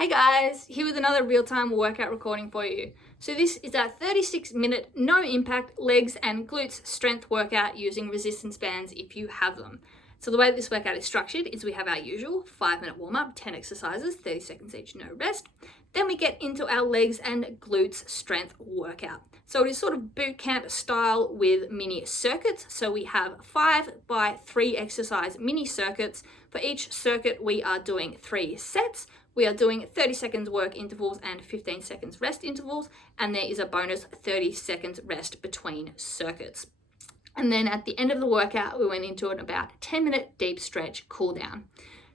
Hey guys, here with another real-time workout recording for you. So this is our 36-minute no-impact legs and glutes strength workout using resistance bands if you have them. So the way this workout is structured is we have our usual 5-minute warm-up, 10 exercises, 30 seconds each, no rest. Then we get into our legs and glutes strength workout. So it is sort of boot camp style with mini circuits. So we have 5x3 exercise mini circuits. For each circuit, we are doing 3 sets. We are doing 30 seconds work intervals and 15 seconds rest intervals. And there is a bonus 30 seconds rest between circuits. And then at the end of the workout, we went into an about 10-minute deep stretch cool down.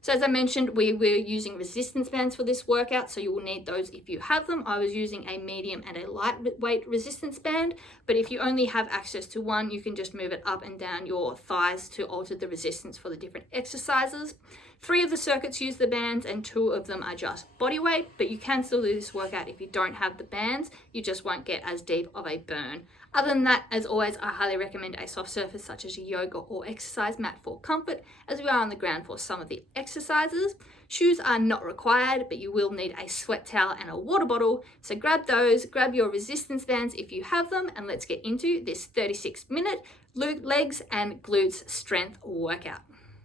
So as I mentioned, we were using resistance bands for this workout, so you will need those if you have them. I was using a medium and a lightweight resistance band, but if you only have access to one, you can just move it up and down your thighs to alter the resistance for the different exercises. 3 of the circuits use the bands and 2 of them are just body weight, but you can still do this workout if you don't have the bands. You just won't get as deep of a burn. Other than that, as always, I highly recommend a soft surface such as a yoga or exercise mat for comfort, as we are on the ground for some of the exercises. Shoes are not required, but you will need a sweat towel and a water bottle. So grab those, grab your resistance bands if you have them, and let's get into this 36-minute legs and glutes strength workout.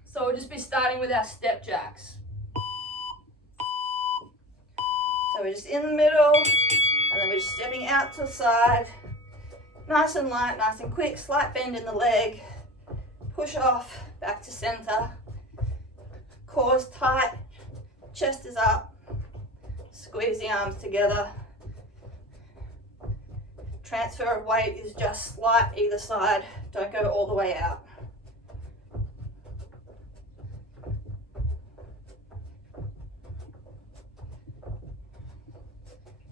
So we'll just be starting with our step jacks. So we're just in the middle, and then we're just stepping out to the side. Nice and light, nice and quick, slight bend in the leg. Push off, back to center. Core's tight, chest is up. Squeeze the arms together. Transfer of weight is just slight either side. Don't go all the way out.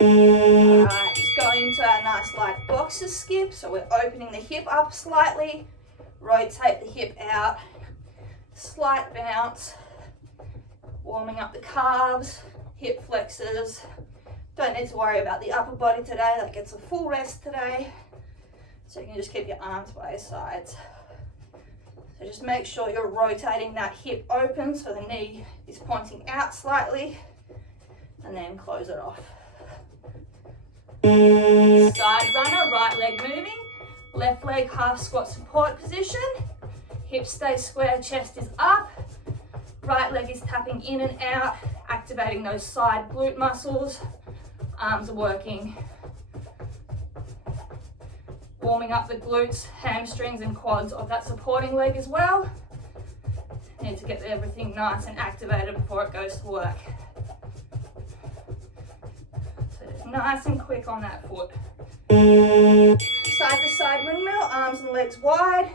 Alright, just going into our nice light boxer skip. So we're opening the hip up slightly, rotate the hip out, slight bounce, warming up the calves, hip flexors. Don't need to worry about the upper body today, that gets a full rest today. So you can just keep your arms by your sides. So just make sure you're rotating that hip open so the knee is pointing out slightly, and then close it off. Side runner, right leg moving, left leg half squat support position, hips stay square, chest is up, right leg is tapping in and out, activating those side glute muscles, arms are working, warming up the glutes, hamstrings and quads of that supporting leg as well. Need to get everything nice and activated before it goes to work. Nice and quick on that foot. Side to side windmill, arms and legs wide.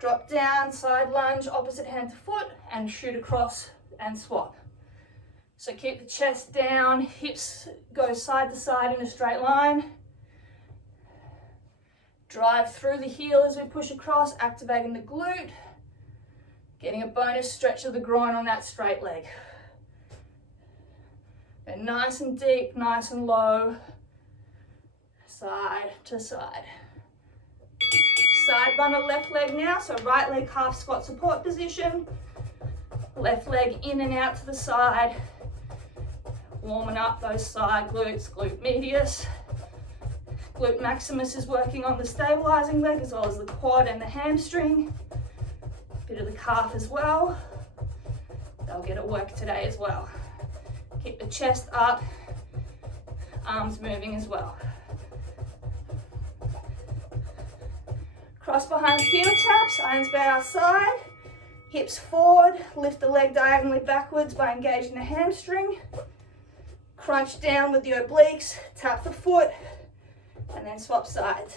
Drop down, side lunge, opposite hand to foot, and shoot across and swap. So keep the chest down, hips go side to side in a straight line. Drive through the heel as we push across, activating the glute. Getting a bonus stretch of the groin on that straight leg. And nice and deep, nice and low, side to side. Side runner left leg now, so right leg half squat support position, left leg in and out to the side, warming up those side glutes, glute medius. Glute maximus is working on the stabilizing leg as well as the quad and the hamstring. Bit of the calf as well. They'll get at work today as well. Keep the chest up, arms moving as well. Cross behind heel taps, irons by our side, hips forward, lift the leg diagonally backwards by engaging the hamstring. Crunch down with the obliques, tap the foot, and then swap sides.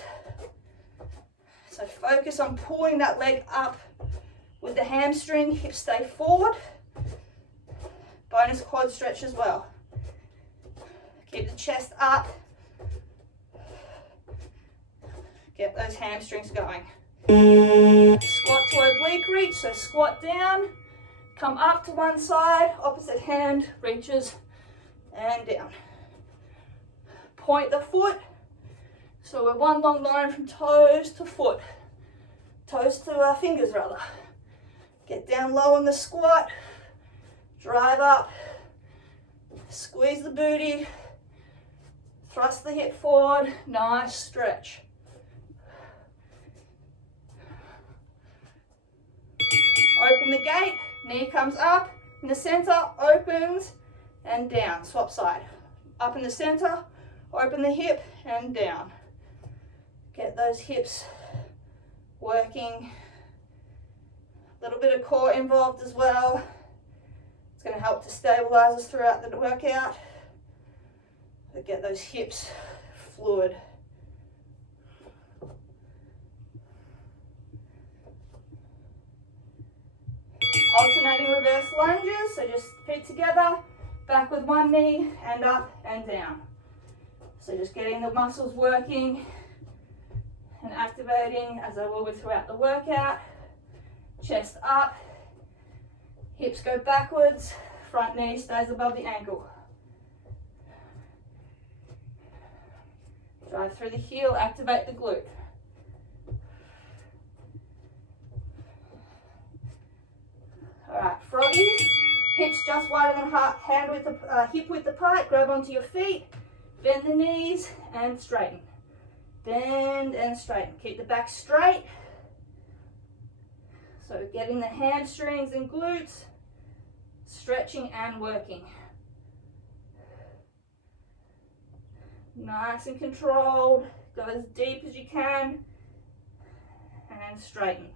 So focus on pulling that leg up with the hamstring, hips stay forward. Bonus quad stretch as well. Keep the chest up. Get those hamstrings going. Squat to oblique reach, so squat down, come up to one side, opposite hand reaches and down. Point the foot, so we're one long line from toes to foot. Toes to fingers rather. Get down low in the squat. Drive up, Squeeze the booty, thrust the hip forward, nice stretch. Open the gate, knee comes up, in the center, opens, and down, swap side. Up in the center, open the hip, and down. Get those hips working. A little bit of core involved as well. It's going to help to stabilize us throughout the workout. But get those hips fluid. Alternating reverse lunges, so just feet together, back with one knee, and up and down. So just getting the muscles working and activating as I will be throughout the workout. Chest up, hips go backwards, front knee stays above the ankle. Drive through the heel, activate the glute. Alright, froggies, hips just wider than hip width apart, grab onto your feet, bend the knees and straighten. Bend and straighten. Keep the back straight. So getting the hamstrings and glutes, stretching and working. Nice and controlled. Go as deep as you can and straighten.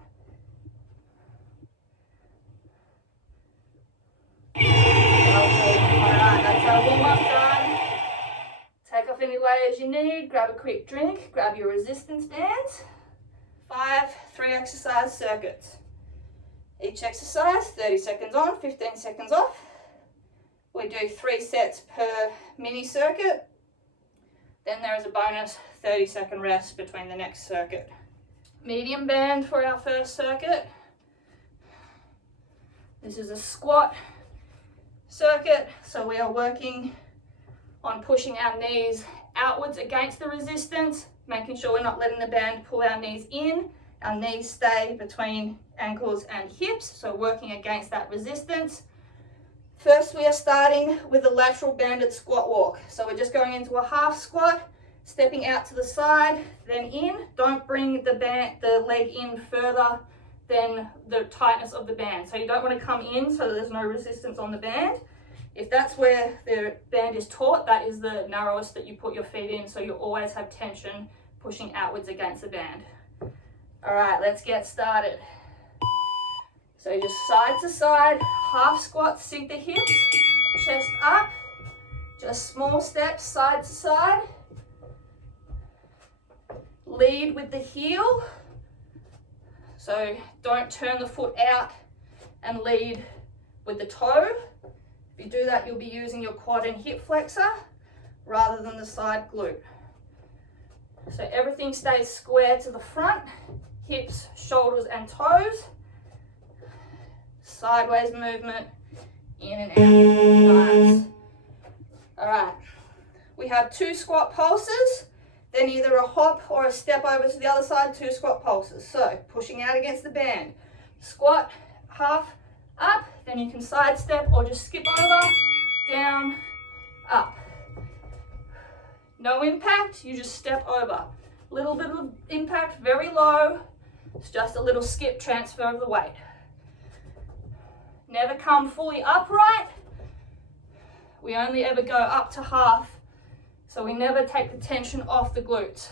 Alright, that's our warm-up done. Take off any layers you need, grab a quick drink, grab your resistance bands. 5 3-exercise circuits. Each exercise, 30 seconds on, 15 seconds off. We do 3 sets per mini circuit. Then there is a bonus 30-second rest between the next circuit. Medium band for our first circuit. This is a squat circuit, so we are working on pushing our knees outwards against the resistance, making sure we're not letting the band pull our knees in. Our knees stay between ankles and hips, so working against that resistance. First, we are starting with a lateral banded squat walk. So we're just going into a half squat, stepping out to the side, then in. Don't bring the leg in further than the tightness of the band. So you don't want to come in so there's no resistance on the band. If that's where the band is taut, that is the narrowest that you put your feet in, so you always have tension pushing outwards against the band. All right, let's get started. So just side to side, half squat, sink the hips, chest up, just small steps side to side. Lead with the heel. So don't turn the foot out and lead with the toe. If you do that, you'll be using your quad and hip flexor rather than the side glute. So everything stays square to the front, hips, shoulders and toes. Sideways movement, in and out. Nice. All right, we have 2 squat pulses, then either a hop or a step over to the other side, 2 squat pulses. So pushing out against the band, squat, half, up, then you can side step or just skip over, down, up. No impact, you just step over. Little bit of impact, very low. It's just a little skip, transfer of the weight. Never come fully upright. We only ever go up to half, so we never take the tension off the glutes.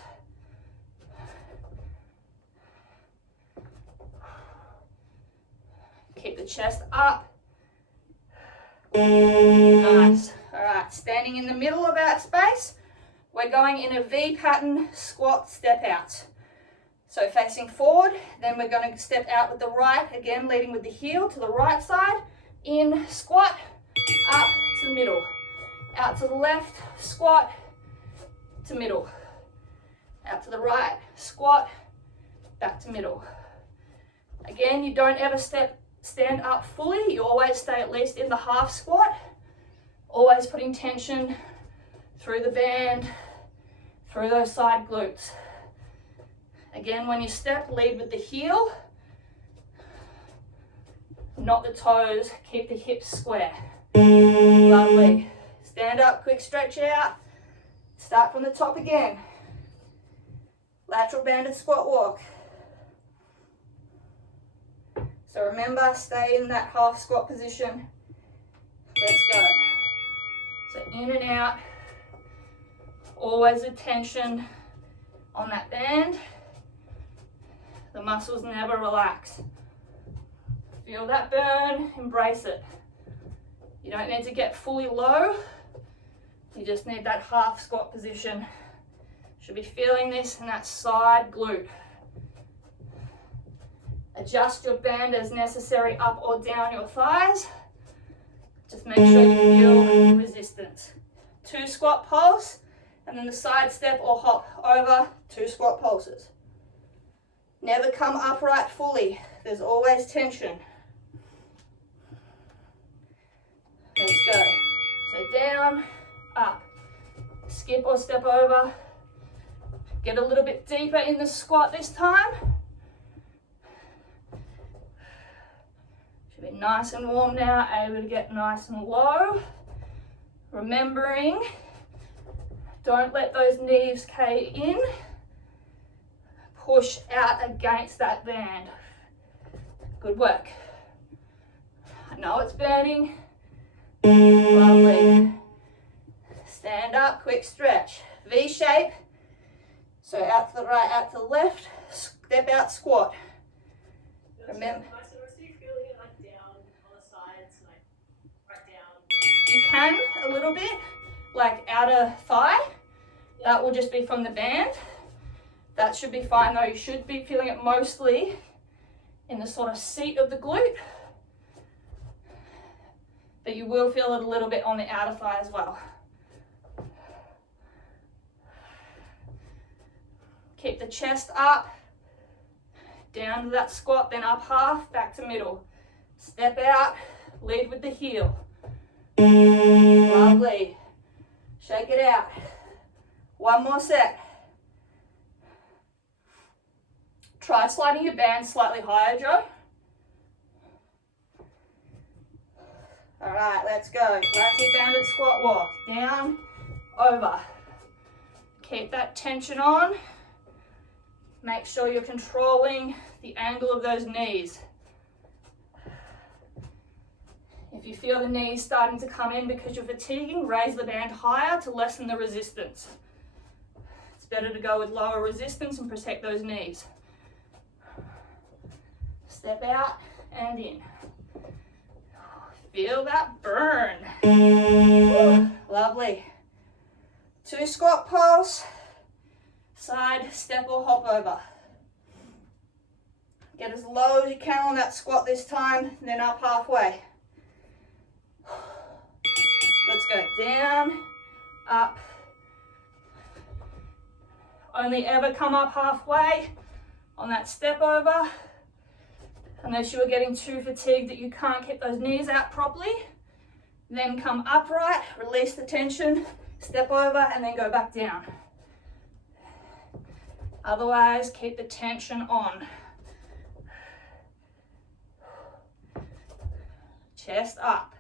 Keep the chest up. Nice. All right, standing in the middle of our space, we're going in a V pattern squat step out. So facing forward, then we're going to step out with the right, again leading with the heel to the right side, in, squat, up to middle, out to the left, squat, to middle, out to the right, squat, back to middle. Again, you don't ever stand up fully, you always stay at least in the half squat, always putting tension through the band, through those side glutes. Again, when you step, lead with the heel, not the toes, keep the hips square. Lovely. Stand up, quick stretch out. Start from the top again. Lateral banded squat walk. So remember, stay in that half squat position. Let's go. So in and out. Always with tension on that band. The muscles never relax. Feel that burn, embrace it. You don't need to get fully low. You just need that half squat position. Should be feeling this in that side glute. Adjust your band as necessary up or down your thighs. Just make sure you feel resistance. 2 squat pulse, and then the side step or hop over, 2 squat pulses. Never come upright fully. There's always tension. Let's go. So down, up. Skip or step over. Get a little bit deeper in the squat this time. Should be nice and warm now, able to get nice and low. Remembering, don't let those knees cave in. Push out against that band. Good work. I know it's burning. Lovely. Stand up, quick stretch. V shape. So out to the right, out to the left. Step out, squat. Remember. You can a little bit, like outer thigh. That will just be from the band. That should be fine though. You should be feeling it mostly in the sort of seat of the glute. But you will feel it a little bit on the outer thigh as well. Keep the chest up, down to that squat, then up half, back to middle. Step out, lead with the heel. Lovely. Shake it out. One more set. Try sliding your band slightly higher, Joe. All right, let's go. Lateral banded squat walk. Down, over. Keep that tension on. Make sure you're controlling the angle of those knees. If you feel the knees starting to come in because you're fatiguing, raise the band higher to lessen the resistance. It's better to go with lower resistance and protect those knees. Step out and in. Feel that burn. Woo, lovely. 2 squat pulse. Side step or hop over. Get as low as you can on that squat this time, then up halfway. Let's go down, up. Only ever come up halfway on that step over, unless you are getting too fatigued that you can't keep those knees out properly. Then come upright, release the tension, step over, and then go back down. Otherwise, keep the tension on. Chest up.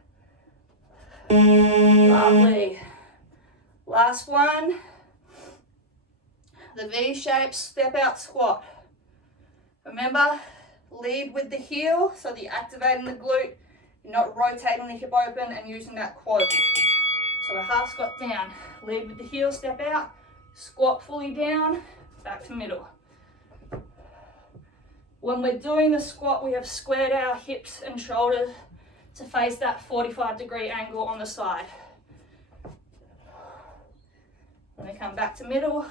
Lovely. Last one. The V shape step out squat. Remember, lead with the heel so that you're activating the glute. You're not rotating the hip open and using that quad. So a half squat down. Lead with the heel, step out. Squat fully down. Back to middle. When we're doing the squat, we have squared our hips and shoulders to face that 45-degree angle on the side. When we come back to middle,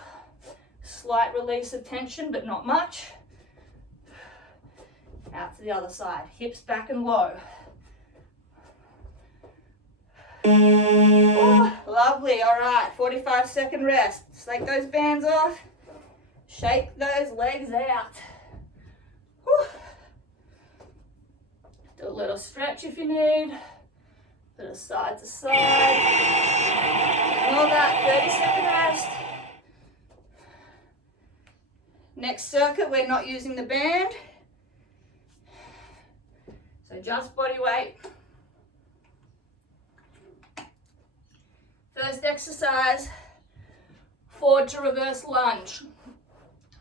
slight release of tension, but not much. Out to the other side, hips back and low. Oh, lovely, all right, 45-second rest. Take those bands off. Shake those legs out. Whew. Do a little stretch if you need. Bit of side to side. Ignore that, 30-second rest. Next circuit, we're not using the band. So just body weight. exercise, forward to reverse lunge.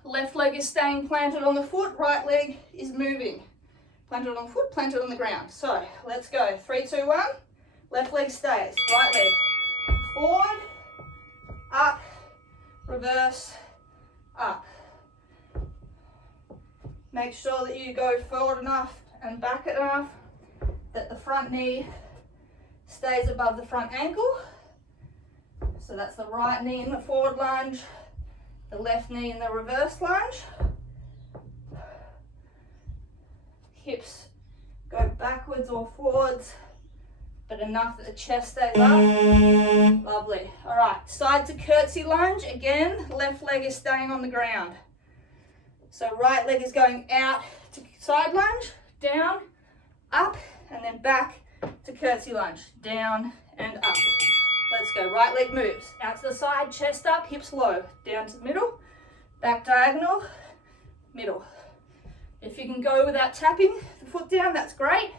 Left leg is staying planted on the foot, right leg is moving. Planted on the foot, planted on the ground. So let's go. 3, 2, 1. Left leg stays. Right leg forward, up, reverse, up. Make sure that you go forward enough and back enough that the front knee stays above the front ankle. So that's the right knee in the forward lunge, the left knee in the reverse lunge. Hips go backwards or forwards, but enough that the chest stays up. Lovely. All right, side to curtsy lunge. Again, left leg is staying on the ground. So right leg is going out to side lunge, down, up, and then back to curtsy lunge, down and up. Let's go. Right leg moves. Out to the side, chest up, hips low. Down to the middle, back diagonal, middle. If you can go without tapping the foot down, that's great.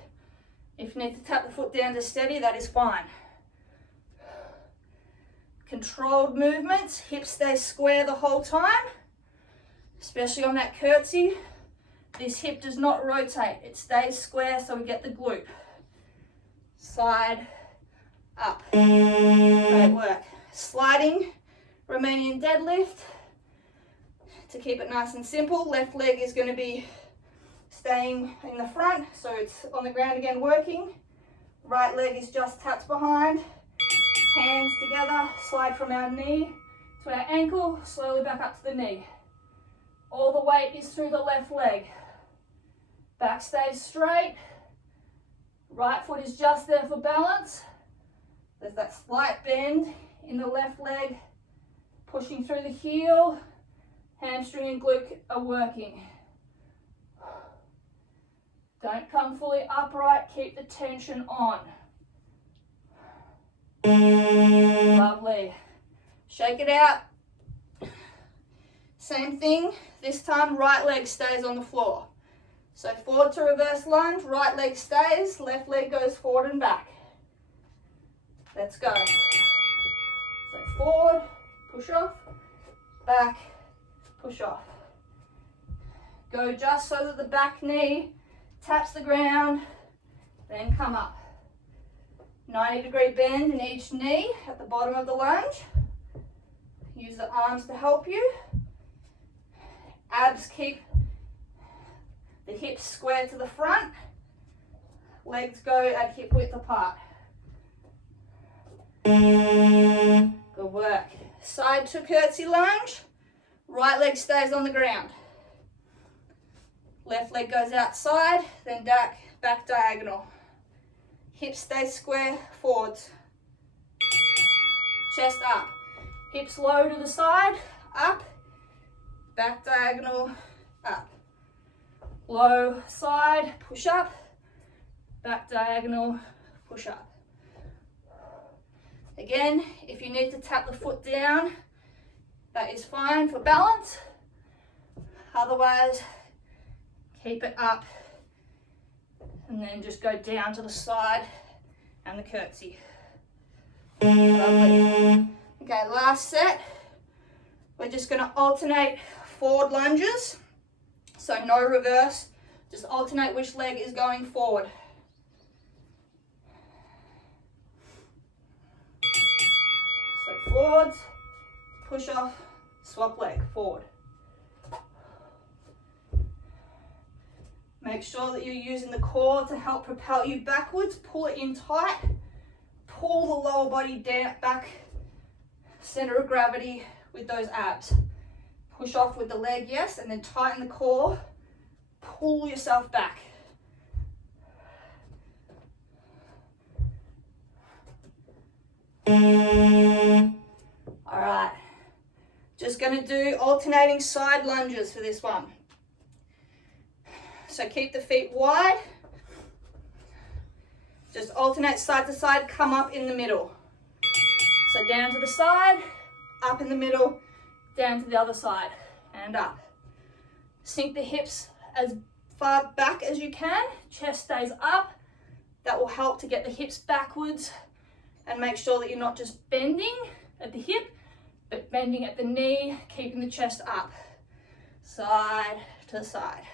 If you need to tap the foot down to steady, that is fine. Controlled movements. Hips stay square the whole time, especially on that curtsy. This hip does not rotate. It stays square so we get the glute. Side, up. Great work. Sliding, remaining in deadlift. To keep it nice and simple, left leg is going to be staying in the front, so it's on the ground again working. Right leg is just tapped behind. Hands together, slide from our knee to our ankle, slowly back up to the knee. All the weight is through the left leg. Back stays straight. Right foot is just there for balance. There's that slight bend in the left leg, pushing through the heel. Hamstring and glute are working. Don't come fully upright, keep the tension on. Lovely. Shake it out. Same thing, this time right leg stays on the floor. So forward to reverse lunge, right leg stays, left leg goes forward and back. Let's go. So forward, push off, back, push off. Go just so that the back knee taps the ground, then come up. 90-degree bend in each knee at the bottom of the lunge. Use the arms to help you. Abs keep the hips square to the front. Legs go at hip width apart. Good work. Side to curtsy lunge. Right leg stays on the ground. Left leg goes outside, then back diagonal. Hips stay square, forwards. Chest up. Hips low to the side, up. Back diagonal, up. Low side, push up. Back diagonal, push up. Again, if you need to tap the foot down, that is fine for balance. Otherwise, keep it up and then just go down to the side and the curtsy. Lovely. Okay, last set. We're just going to alternate forward lunges. So no reverse, just alternate which leg is going forward. So forwards, push off, swap leg, forward. Make sure that you're using the core to help propel you backwards. Pull it in tight. Pull the lower body down, back, center of gravity with those abs. Push off with the leg, yes, and then tighten the core. Pull yourself back. All right. Just going to do alternating side lunges for this one. So keep the feet wide. Just alternate side to side, come up in the middle. So down to the side, up in the middle, down to the other side, and up. Sink the hips as far back as you can. Chest stays up. That will help to get the hips backwards and make sure that you're not just bending, at the hip, but bending at the knee, keeping the chest up, side to side.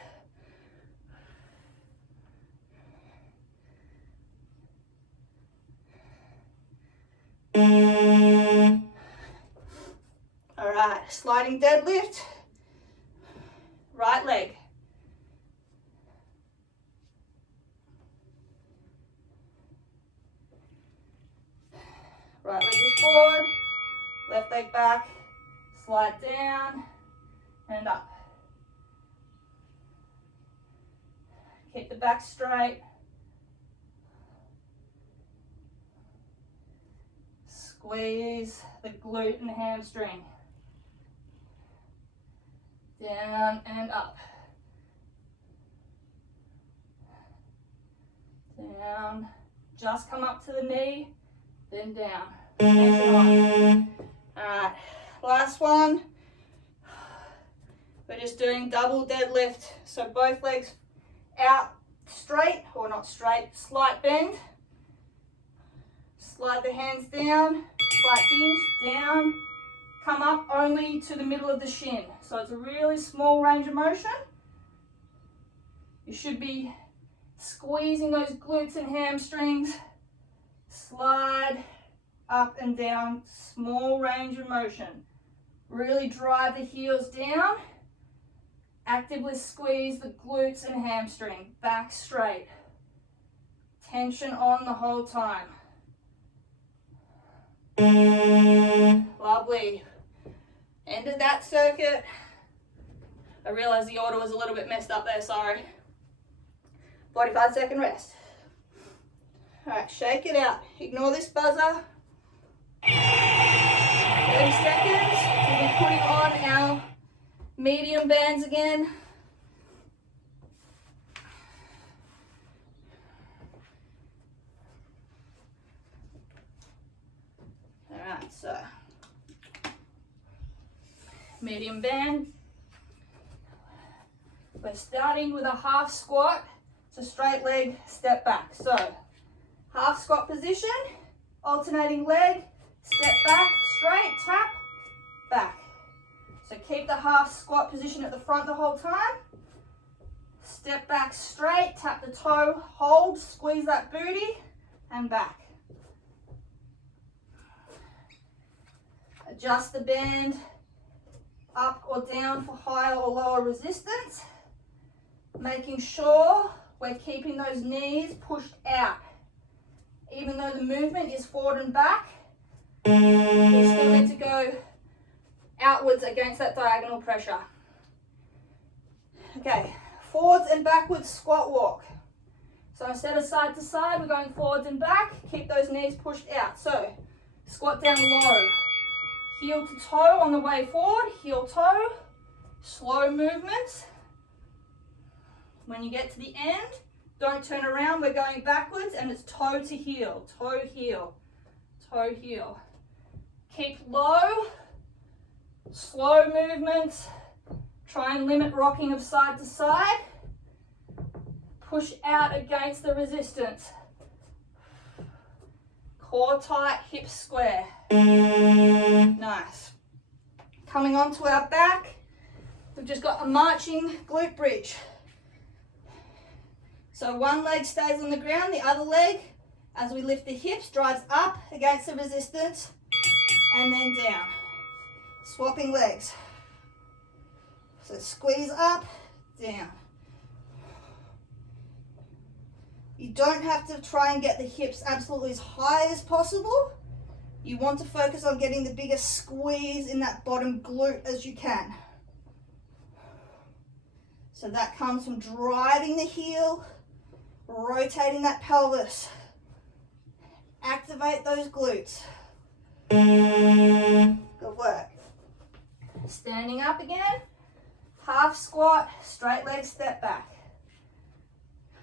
All right, sliding deadlift, right leg. Right leg is forward, left leg back, slide down and up. Keep the back straight. Squeeze the glute and hamstring. Down and up. Down. Just come up to the knee, then down. Alright, last one. We're just doing double deadlift. So both legs out straight, or not straight, slight bend. Slide the hands down, slight hinge, down. Come up only to the middle of the shin. So it's a really small range of motion. You should be squeezing those glutes and hamstrings. Slide up and down, small range of motion. Really drive the heels down. Actively squeeze the glutes and hamstring. Back straight. Tension on the whole time. Lovely. Ended that circuit. I realized the order was a little bit messed up there, sorry. 45-second rest. Alright, shake it out. Ignore this buzzer. 30 seconds. We'll be putting on our medium bands again. Alright, so medium band. We're starting with a half squat. It's a straight leg, step back. So half squat position, alternating leg, step back, straight, tap, back. So keep the half squat position at the front the whole time. Step back straight, tap the toe, hold, squeeze that booty, and back. Adjust the band up or down for higher or lower resistance. Making sure we're keeping those knees pushed out. Even though the movement is forward and back, we still need to go outwards against that diagonal pressure. Okay, forwards and backwards squat walk. So instead of side to side, we're going forwards and back. Keep those knees pushed out. So squat down low. Heel to toe on the way forward, heel toe, slow movements. When you get to the end, don't turn around, we're going backwards and it's toe to heel, toe, heel, toe, heel. Keep low, slow movements. Try and limit rocking of side to side. Push out against the resistance. Core tight, hips square. Nice. Coming onto our back, we've just got a marching glute bridge. So one leg stays on the ground, the other leg, as we lift the hips, drives up against the resistance and then down. Swapping legs. So squeeze up, down. You don't have to try and get the hips absolutely as high as possible. You want to focus on getting the biggest squeeze in that bottom glute as you can. So that comes from driving the heel, rotating that pelvis. Activate those glutes. Good work. Standing up again. Half squat, straight leg, step back.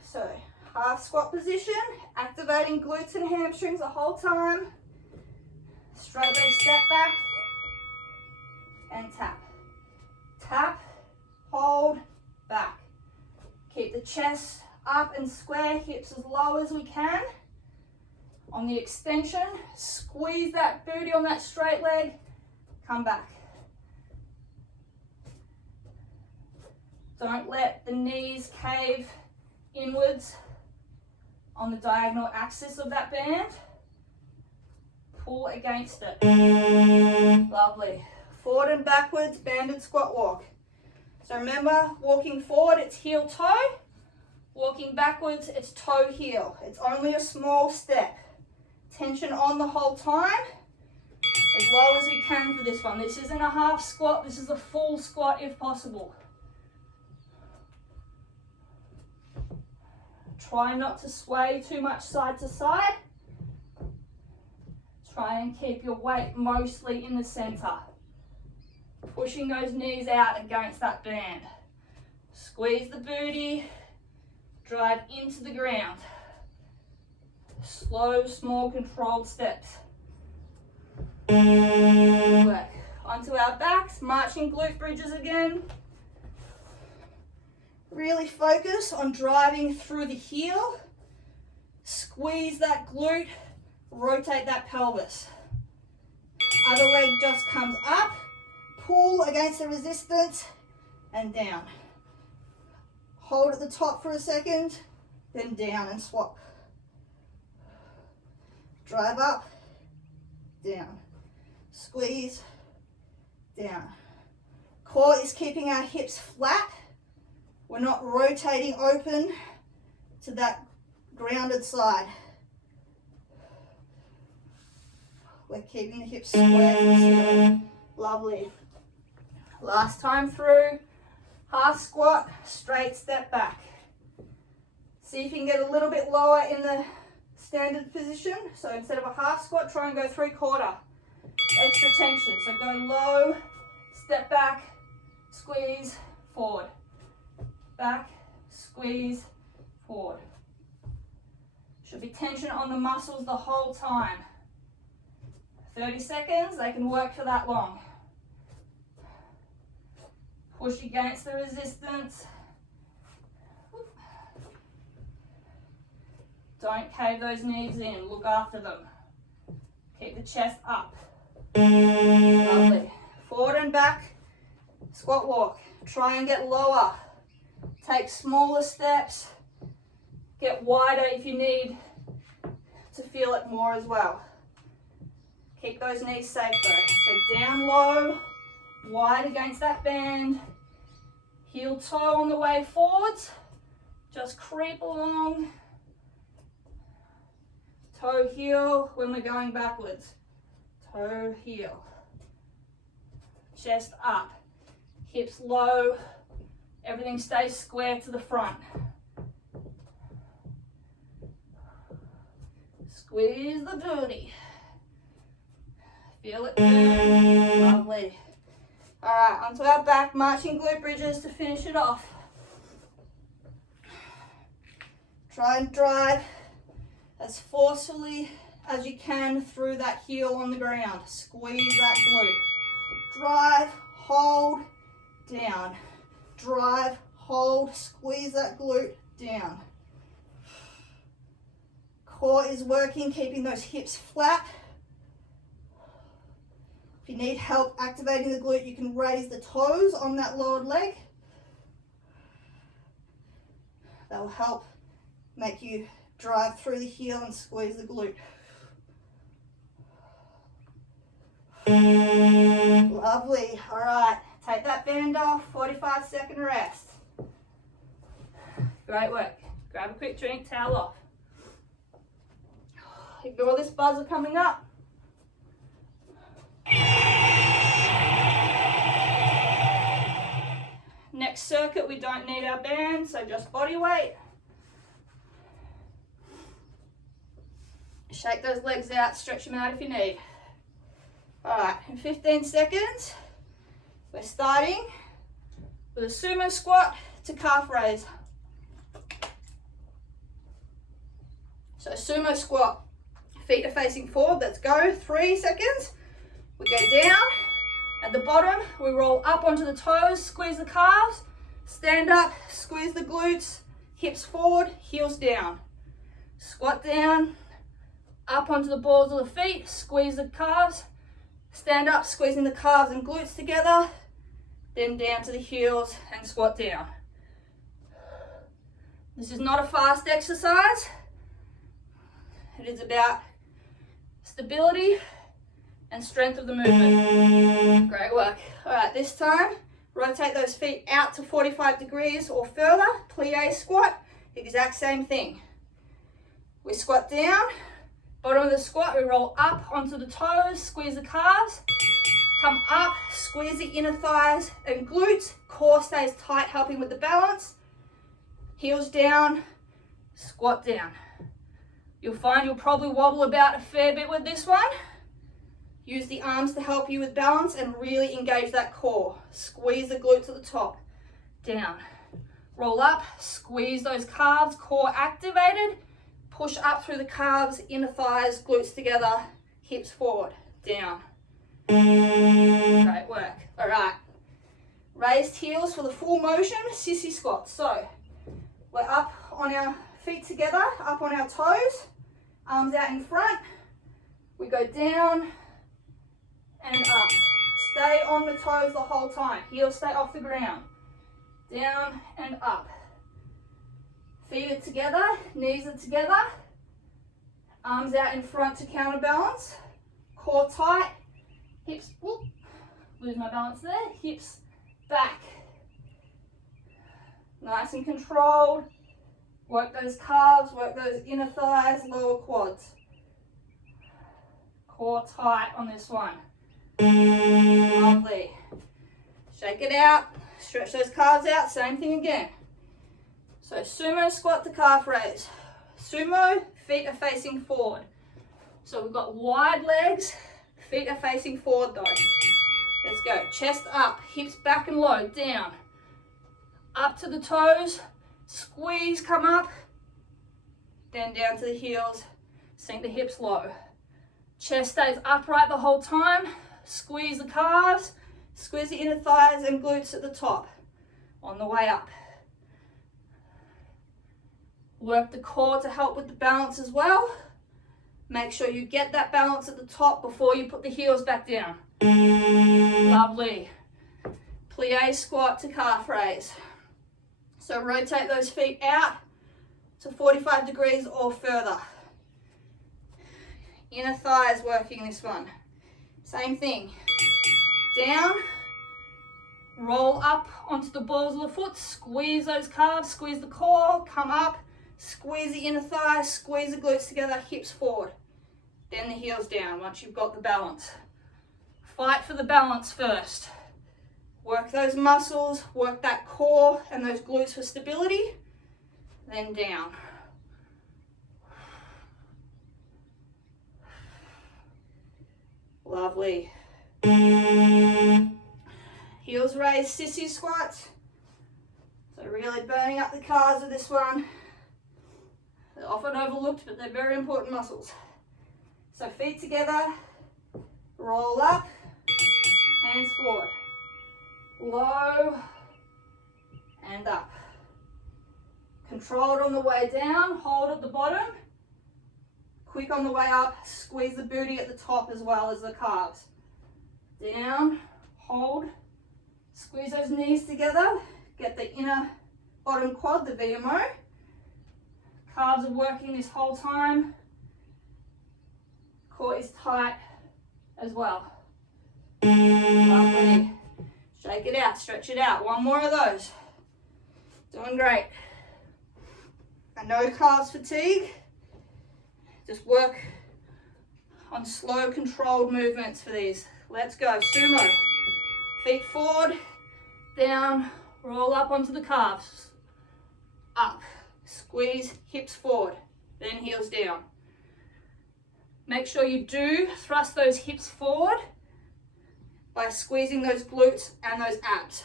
So half squat position, activating glutes and hamstrings the whole time. Straight leg, step back, and tap. Tap, hold, back. Keep the chest up and square, hips as low as we can. On the extension, squeeze that booty on that straight leg, come back. Don't let the knees cave inwards on the diagonal axis of that band. Pull against it. Lovely. Forward and backwards, banded squat walk. So remember, walking forward, it's heel toe. Walking backwards, it's toe heel. It's only a small step. Tension on the whole time, as low as we can for this one. This isn't a half squat, this is a full squat if possible. Try not to sway too much side to side. Try and keep your weight mostly in the center. Pushing those knees out against that band. Squeeze the booty, drive into the ground. Slow, small, controlled steps. Work. Onto our backs, marching glute bridges again. Really focus on driving through the heel. Squeeze that glute, rotate that pelvis. Other leg just comes up, pull against the resistance, and down. Hold at the top for a second, then down and swap. Drive up, down, squeeze, down. Core is keeping our hips flat. We're not rotating open to that grounded side. We're keeping the hips square to the ceiling. Lovely. Last time through, half squat, straight step back. See if you can get a little bit lower in the standard position. So instead of a half squat, try and go 3/4. Extra tension. So go low, step back, squeeze, forward. Back, squeeze, forward. Should be tension on the muscles the whole time. 30 seconds, they can work for that long. Push against the resistance. Don't cave those knees in, look after them. Keep the chest up. Lovely. Forward and back, squat walk. Try and get lower. Take smaller steps. Get wider if you need to feel it more as well. Keep those knees safe though. So down low, wide against that band. Heel toe on the way forwards. Just creep along. Toe heel when we're going backwards. Toe heel. Chest up. Hips low. Everything stays square to the front. Squeeze the booty. Feel it burn. Lovely. All right, onto our back, marching glute bridges to finish it off. Try and drive as forcefully as you can through that heel on the ground. Squeeze that glute. Drive, hold, down. Drive, hold, squeeze that glute, down. Core is working, keeping those hips flat. If you need help activating the glute, you can raise the toes on that lowered leg. That will help make you drive through the heel and squeeze the glute. Lovely. All right, take that band off, 45-second rest. Great work. Grab a quick drink, towel off. Ignore this buzzer coming up. Next circuit, we don't need our band, so just body weight. Shake those legs out, stretch them out if you need. All right, in 15 seconds, we're starting with a sumo squat to calf raise. So sumo squat, feet are facing forward, let's go, 3 seconds. We go down, at the bottom, we roll up onto the toes, squeeze the calves, stand up, squeeze the glutes, hips forward, heels down. Squat down, Up onto the balls of the feet, squeeze the calves. Stand up, squeezing the calves and glutes together. Then down to the heels and squat down. This is not a fast exercise. It is about stability and strength of the movement. Great work. All right, this time, rotate those feet out to 45 degrees or further. Plie squat, exact same thing. We squat down. Bottom of the squat, we roll up onto the toes, squeeze the calves. Come up, squeeze the inner thighs and glutes. Core stays tight, helping with the balance. Heels down, squat down. You'll find you'll probably wobble about a fair bit with this one. Use the arms to help you with balance and really engage that core. Squeeze the glutes at the top. Down. Roll up, squeeze those calves, core activated. Push up through the calves, inner thighs, glutes together, hips forward. Down. Great work. All right. Raised heels for the full motion, sissy squats. So we're up on our feet together, up on our toes, arms out in front. We go down and up. Stay on the toes the whole time. Heels stay off the ground. Down and up. Feet are together, knees are together. Arms out in front to counterbalance. Core tight. Hips, whoop, lose my balance there. Hips back. Nice and controlled. Work those calves, work those inner thighs, lower quads. Core tight on this one. Lovely. Shake it out. Stretch those calves out. Same thing again. So sumo squat to calf raise. Sumo, feet are facing forward. So we've got wide legs. Feet are facing forward though. Let's go. Chest up. Hips back and low. Down. Up to the toes. Squeeze, come up. Then down to the heels. Sink the hips low. Chest stays upright the whole time. Squeeze the calves. Squeeze the inner thighs and glutes at the top. On the way up. Work the core to help with the balance as well. Make sure you get that balance at the top before you put the heels back down. Lovely. Plie squat to calf raise. So rotate those feet out to 45 degrees or further. Inner thighs working this one. Same thing. Down. Roll up onto the balls of the foot. Squeeze those calves, squeeze the core, come up. Squeeze the inner thighs, squeeze the glutes together, hips forward. Then the heels down once you've got the balance. Fight for the balance first. Work those muscles, work that core and those glutes for stability. Then down. Lovely. Heels raised, sissy squats. So really burning up the calves with this one. They're often overlooked, but they're very important muscles. So feet together, roll up, hands forward. Low and up. Controlled on the way down, hold at the bottom. Quick on the way up, squeeze the booty at the top as well as the calves. Down, hold, squeeze those knees together, get the inner bottom quad, the VMO. Calves are working this whole time. Core is tight as well. Lovely. Shake it out, stretch it out. One more of those. Doing great. And no calves fatigue. Just work on slow, controlled movements for these. Let's go. Sumo. Feet forward, down, roll up onto the calves. Up. Squeeze hips forward, then heels down. Make sure you do thrust those hips forward by squeezing those glutes and those abs.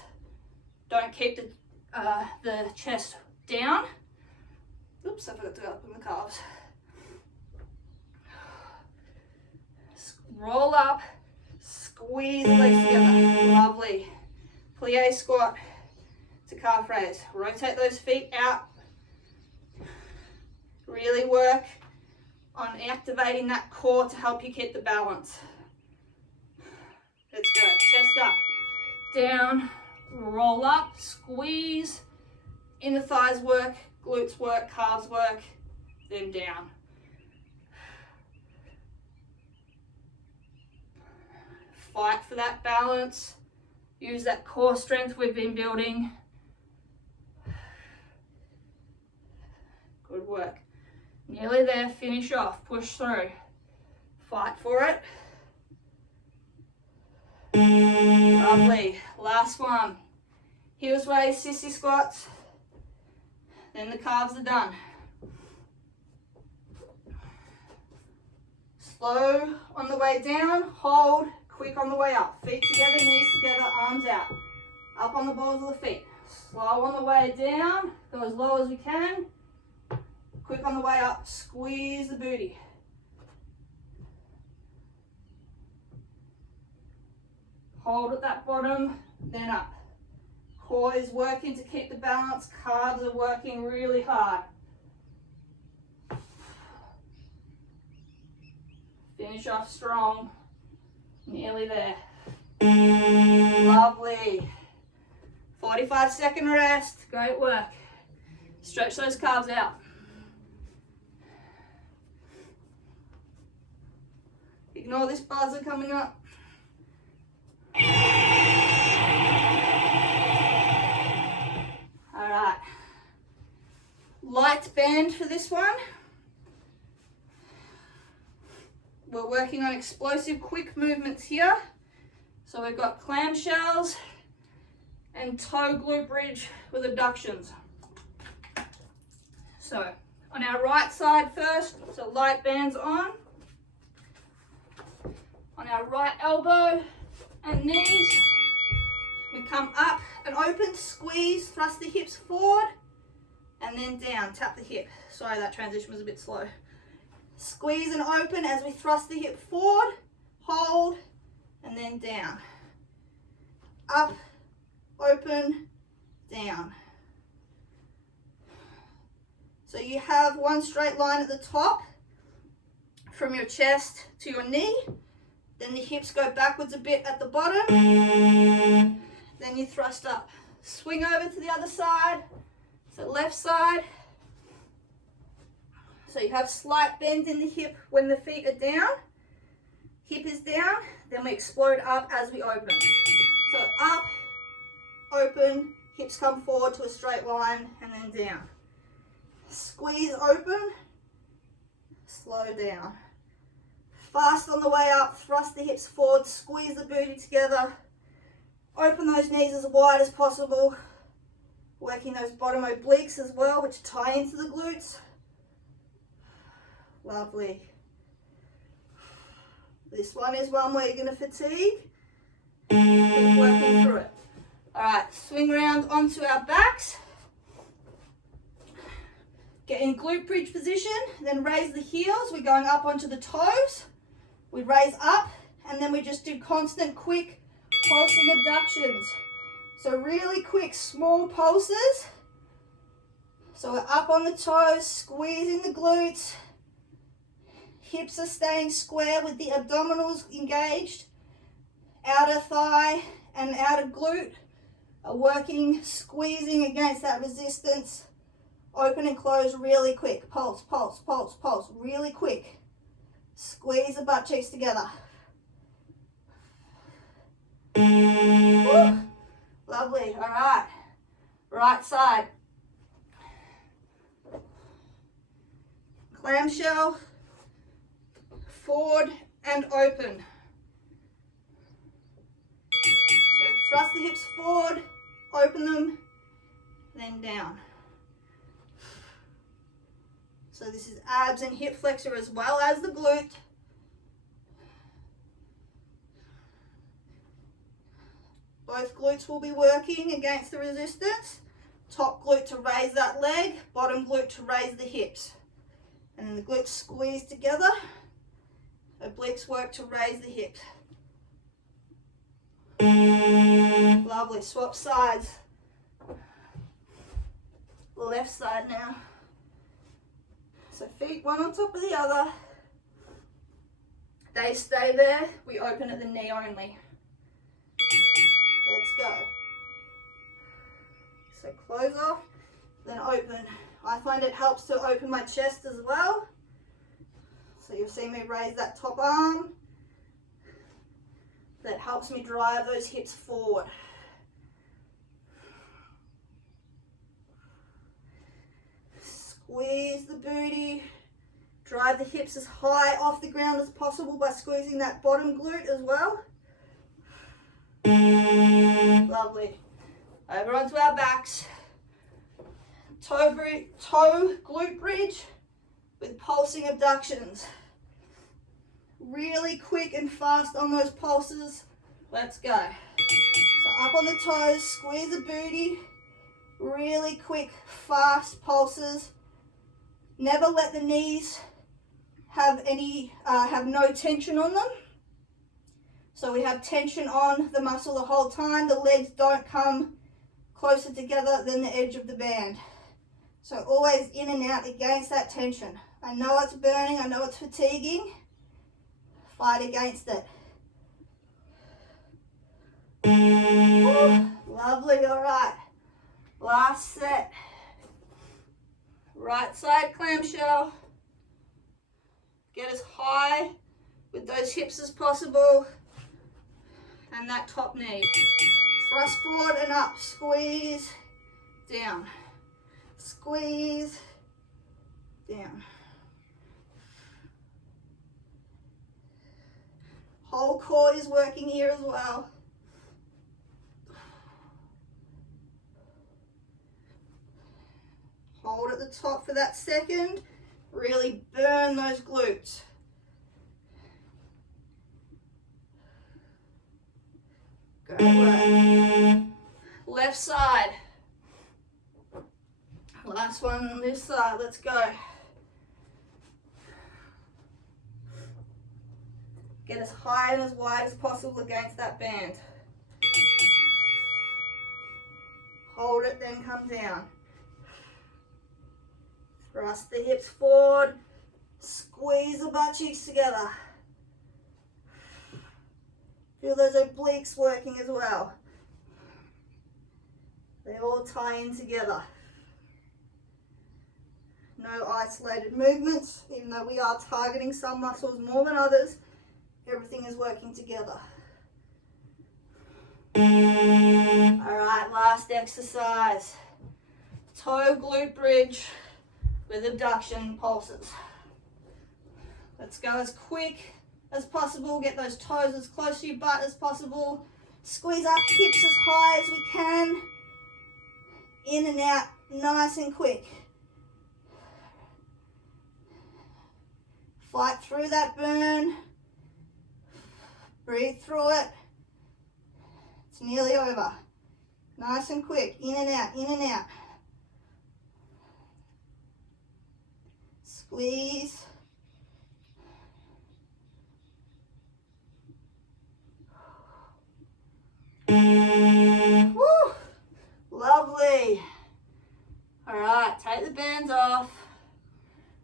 Don't keep the chest down. Oops, I forgot to go up on the calves. Roll up, squeeze the legs together. Lovely. Plie squat to calf raise. Rotate those feet out. Really work on activating that core to help you keep the balance. Let's go. Chest up, down, roll up, squeeze. Inner thighs work, glutes work, calves work, then down. Fight for that balance. Use that core strength we've been building. Good work. Nearly there, finish off, push through. Fight for it. Lovely. Last one. Heels raised, sissy squats. Then the calves are done. Slow on the way down, hold, quick on the way up. Feet together, knees together, arms out. Up on the balls of the feet. Slow on the way down, go as low as we can. Quick on the way up, squeeze the booty. Hold at that bottom, then up. Core is working to keep the balance, calves are working really hard. Finish off strong, nearly there. Lovely. 45-second rest, great work. Stretch those calves out. Ignore this buzzer coming up. All right. Light band for this one. We're working on explosive quick movements here. So we've got clamshells and toe glute bridge with abductions. So on our right side first, so light bands on. On our right elbow and knees, we come up and open, squeeze, thrust the hips forward, and then down, tap the hip. Sorry, that transition was a bit slow. Squeeze and open as we thrust the hip forward, hold, and then down. Up, open, down. So you have one straight line at the top from your chest to your knee. Then the hips go backwards a bit at the bottom. Then you thrust up. Swing over to the other side. So left side. So you have slight bend in the hip when the feet are down. Hip is down. Then we explode up as we open. So up, open, hips come forward to a straight line, and then down. Squeeze open, slow down. Fast on the way up, thrust the hips forward, squeeze the booty together. Open those knees as wide as possible. Working those bottom obliques as well, which tie into the glutes. Lovely. This one is one where you're going to fatigue. Keep working through it. All right, swing around onto our backs. Get in glute bridge position, then raise the heels. We're going up onto the toes. We raise up, and then we just do constant, quick, pulsing abductions. So really quick, small pulses. So we're up on the toes, squeezing the glutes. Hips are staying square with the abdominals engaged. Outer thigh and outer glute are working, squeezing against that resistance. Open and close really quick. Pulse, pulse, pulse, pulse. Really quick. Squeeze the butt cheeks together. Woo. Lovely. All right. Right side. Clamshell. Forward and open. So thrust the hips forward, open them, then down. So this is abs and hip flexor as well as the glute. Both glutes will be working against the resistance. Top glute to raise that leg, bottom glute to raise the hips. And then the glutes squeeze together. Obliques work to raise the hips. Lovely. Swap sides. Left side now. So feet one on top of the other. They stay there. We open at the knee only. Let's go. So close off, then open. I find it helps to open my chest as well. So you'll see me raise that top arm. That helps me drive those hips forward. Squeeze the booty. Drive the hips as high off the ground as possible by squeezing that bottom glute as well. Lovely. Over onto our backs. Toe glute bridge with pulsing abductions. Really quick and fast on those pulses. Let's go. So up on the toes, squeeze the booty. Really quick, fast pulses. Never let the knees have no tension on them. So we have tension on the muscle the whole time. The legs don't come closer together than the edge of the band. So always in and out against that tension. I know it's burning, I know it's fatiguing. Fight against it. Woo, lovely, all right. Last set. Right side clamshell. Get as high with those hips as possible. And that top knee. Thrust forward and up. Squeeze. Down. Squeeze. Down. Whole core is working here as well. Hold at the top for that second. Really burn those glutes. Great work. Left side. Last one on this side. Let's go. Get as high and as wide as possible against that band. Hold it, then come down. Thrust the hips forward. Squeeze the butt cheeks together. Feel those obliques working as well. They all tie in together. No isolated movements, even though we are targeting some muscles more than others. Everything is working together. All right, last exercise. Toe glute bridge with abduction pulses. Let's go as quick as possible. Get those toes as close to your butt as possible. Squeeze our hips as high as we can. In and out, nice and quick. Fight through that burn. Breathe through it. It's nearly over. Nice and quick, in and out, in and out. Squeeze. Woo! Lovely. All right, take the bands off.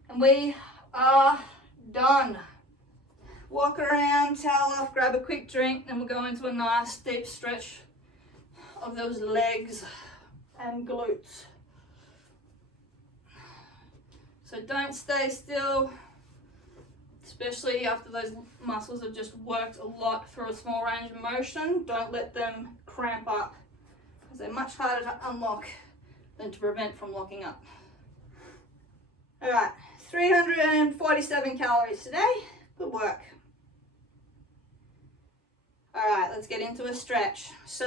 And we are done. Walk around, towel off, grab a quick drink, then we'll go into a nice deep stretch of those legs and glutes. So don't stay still, especially after those muscles have just worked a lot through a small range of motion. Don't let them cramp up, because they're much harder to unlock than to prevent from locking up. All right, 347 calories today. Good work. All right, let's get into a stretch. So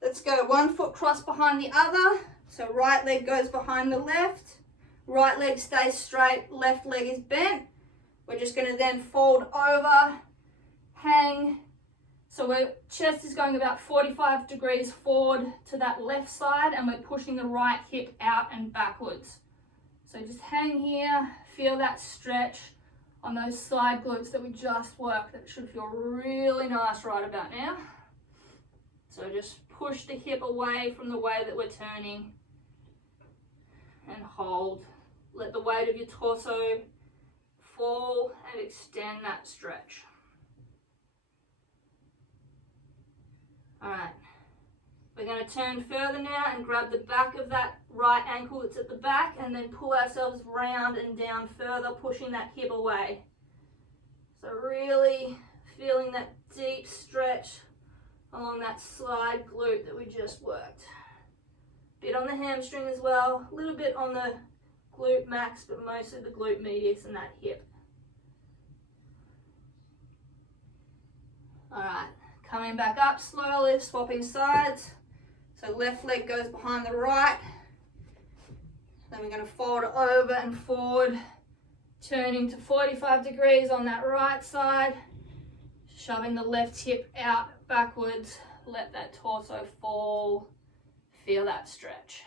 let's go 1 foot cross behind the other. So right leg goes behind the left. Right leg stays straight, left leg is bent. We're just going to then fold over, hang. So our chest is going about 45 degrees forward to that left side, and we're pushing the right hip out and backwards. So just hang here, feel that stretch on those side glutes that we just worked. That should feel really nice right about now. So just push the hip away from the way that we're turning and hold. Let the weight of your torso fall and extend that stretch. All right. We're going to turn further now and grab the back of that right ankle that's at the back and then pull ourselves round and down further, pushing that hip away. So really feeling that deep stretch along that side glute that we just worked. Bit on the hamstring as well, a little bit on the glute max, but mostly the glute medius and that hip. All right, coming back up slowly, swapping sides. So left leg goes behind the right. Then we're going to fold it over and forward, turning to 45 degrees on that right side, shoving the left hip out backwards. Let that torso fall. Feel that stretch.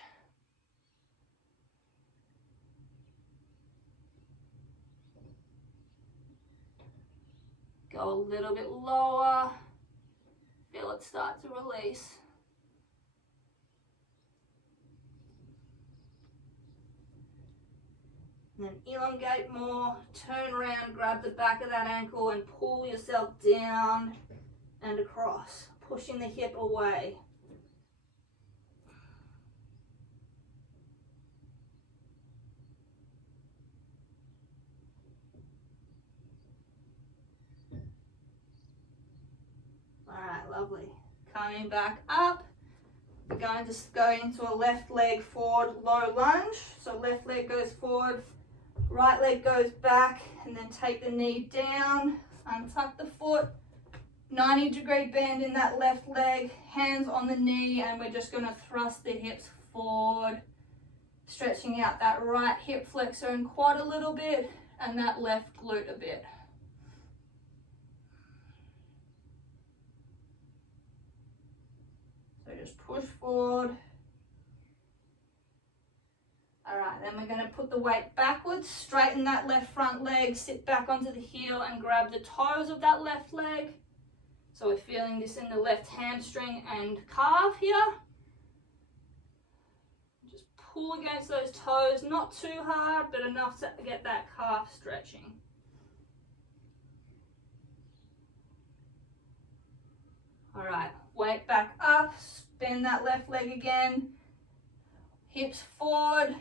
Go a little bit lower. Feel it start to release. And then elongate more, turn around, grab the back of that ankle and pull yourself down and across, pushing the hip away. All right, lovely. Coming back up, we're going to go into a left leg forward low lunge. So left leg goes forward, right leg goes back, and then take the knee down, untuck the foot, 90-degree bend in that left leg, hands on the knee, and we're just going to thrust the hips forward, stretching out that right hip flexor and quad a little bit, and that left glute a bit. So just push forward. All right, then we're going to put the weight backwards, straighten that left front leg, sit back onto the heel and grab the toes of that left leg. So we're feeling this in the left hamstring and calf here. Just pull against those toes, not too hard, but enough to get that calf stretching. All right, weight back up, bend that left leg again, hips forward.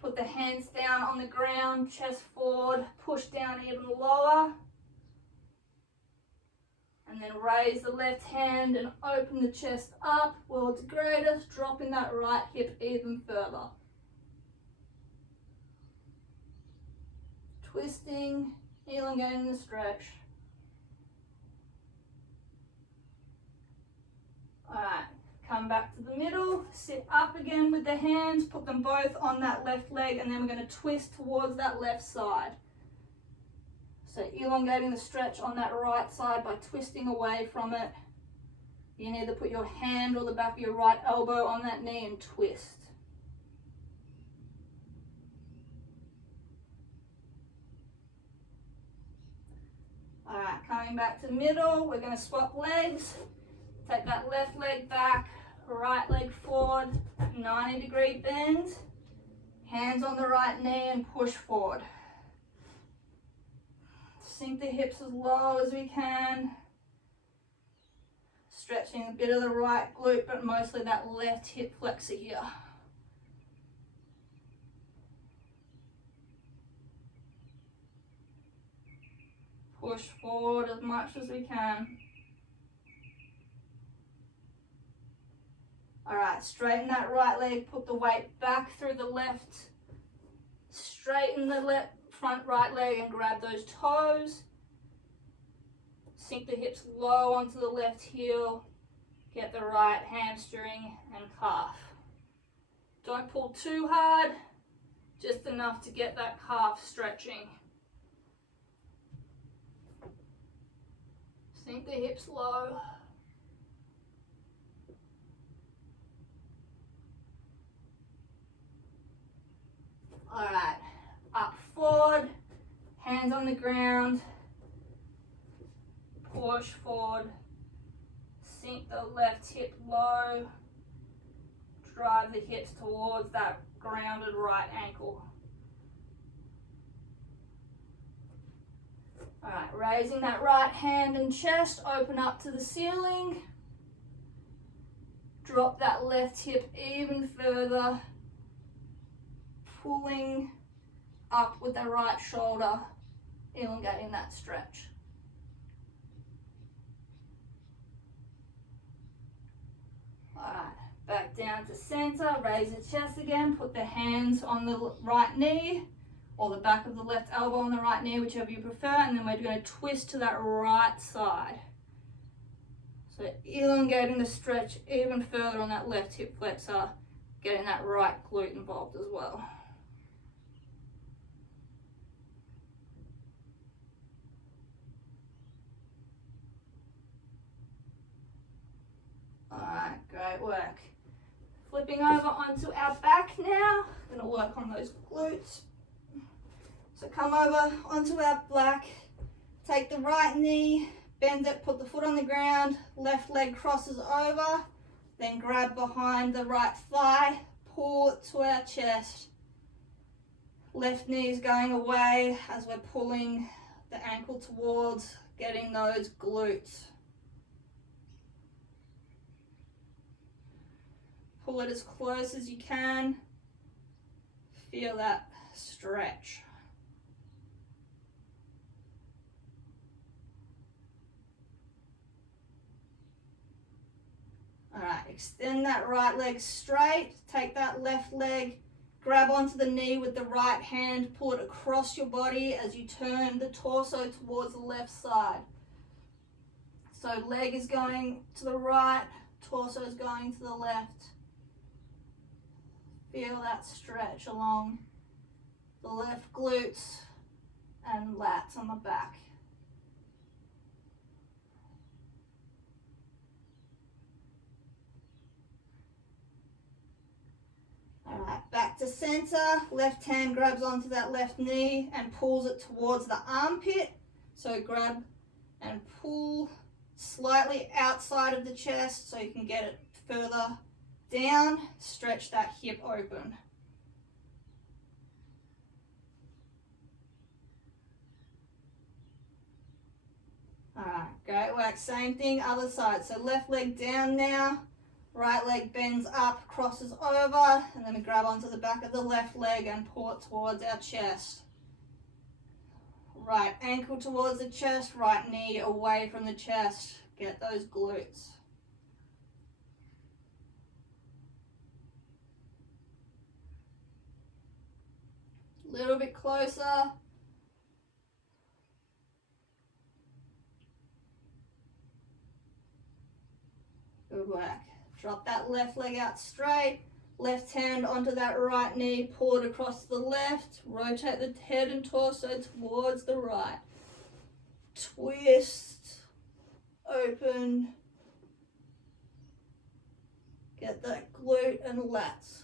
Put the hands down on the ground, chest forward, push down even lower. And then raise the left hand and open the chest up, world's greatest, dropping that right hip even further. Twisting, elongating the stretch. All right. Come back to the middle, sit up again with the hands, put them both on that left leg, and then we're going to twist towards that left side. So elongating the stretch on that right side by twisting away from it. You can either put your hand or the back of your right elbow on that knee and twist. All right, coming back to middle, we're going to swap legs. Take that left leg back, right leg forward, 90-degree bend, hands on the right knee and push forward. Sink the hips as low as we can, stretching a bit of the right glute, but mostly that left hip flexor here. Push forward as much as we can. All right, straighten that right leg, put the weight back through the left, straighten the left front right leg and grab those toes. Sink the hips low onto the left heel, get the right hamstring and calf. Don't pull too hard, just enough to get that calf stretching. Sink the hips low. All right, up forward, hands on the ground, push forward, sink the left hip low, drive the hips towards that grounded right ankle. All right, raising that right hand and chest, open up to the ceiling. Drop that left hip even further, pulling up with the right shoulder, elongating that stretch. Alright, back down to center, raise the chest again, put the hands on the right knee or the back of the left elbow on the right knee, whichever you prefer, and then we're going to twist to that right side. So elongating the stretch even further on that left hip flexor, getting that right glute involved as well. Alright, great work. Flipping over onto our back now. I'm going to work on those glutes. So come over onto our back, take the right knee, bend it, put the foot on the ground, left leg crosses over, then grab behind the right thigh, pull it to our chest. Left knee is going away as we're pulling the ankle towards getting those glutes. Pull it as close as you can. Feel that stretch. All right, extend that right leg straight. Take that left leg, grab onto the knee with the right hand, pull it across your body as you turn the torso towards the left side. So leg is going to the right, torso is going to the left. Feel that stretch along the left glutes and lats on the back. All right, back to center. Left hand grabs onto that left knee and pulls it towards the armpit. So grab and pull slightly outside of the chest so you can get it further down, stretch that hip open. Alright, great work. Same thing, other side. So left leg down now, right leg bends up, crosses over, and then we grab onto the back of the left leg and pull it towards our chest. Right ankle towards the chest, right knee away from the chest. Get those glutes. Little bit closer. Good work. Drop that left leg out straight. Left hand onto that right knee. Pull it across the left. Rotate the head and torso towards the right. Twist. Open. Get that glute and lats.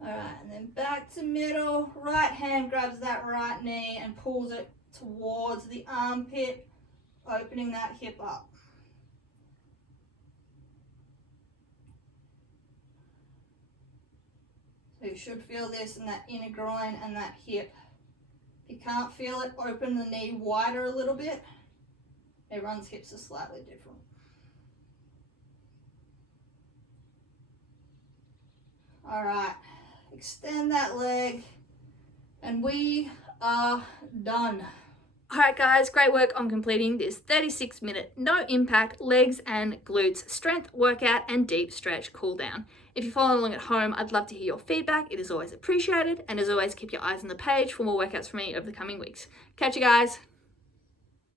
Alright, and then back to middle. Right hand grabs that right knee and pulls it towards the armpit, opening that hip up. So you should feel this in that inner groin and that hip. If you can't feel it, open the knee wider a little bit. Everyone's hips are slightly different. Alright. Extend that leg and we are done. Alright guys, great work on completing this 36-minute no impact legs and glutes strength workout and deep stretch cool down. If you're following along at home, I'd love to hear your feedback. It is always appreciated, and as always, keep your eyes on the page for more workouts from me over the coming weeks. Catch you guys.